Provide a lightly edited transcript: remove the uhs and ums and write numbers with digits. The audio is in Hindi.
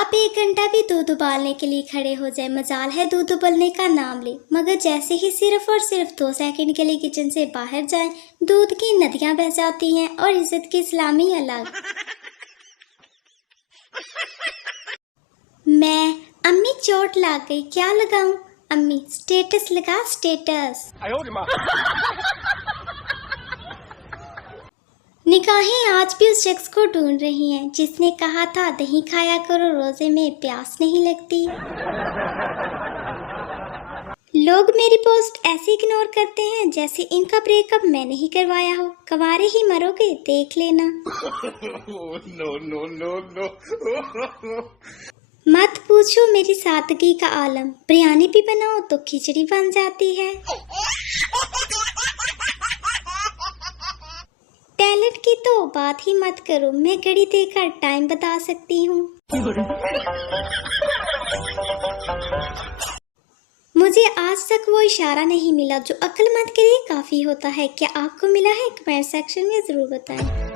आप 1 घंटा भी दूध उबालने के लिए खड़े हो जाए, मजाल है दूध उबलने का नाम ले, मगर जैसे ही सिर्फ और सिर्फ 2 सेकंड के लिए किचन से बाहर जाएं, दूध की नदियां बह जाती हैं और इज्जत की सलामी अलग। मैं अम्मी चोट लग गई, क्या लगाऊं? अम्मी स्टेटस लगा, स्टेटस। निगाहें आज भी उस शख्स को ढूंढ रही हैं जिसने कहा था दही खाया करो, रोजे में प्यास नहीं लगती। लोग मेरी पोस्ट ऐसे इग्नोर करते हैं जैसे इनका ब्रेकअप मैंने ही करवाया हो। कवारे ही मरोगे, देख लेना। No no no no. मत पूछो मेरी सादगी का आलम, बिरयानी भी बनाओ तो खिचड़ी बन जाती है। टैलेंट की तो बात ही मत करो, मैं घड़ी देखकर टाइम बता सकती हूँ। मुझे आज तक वो इशारा नहीं मिला जो अक्लमंद के लिए काफी होता है। क्या आपको मिला है? कमेंट सेक्शन में जरूर बताएं।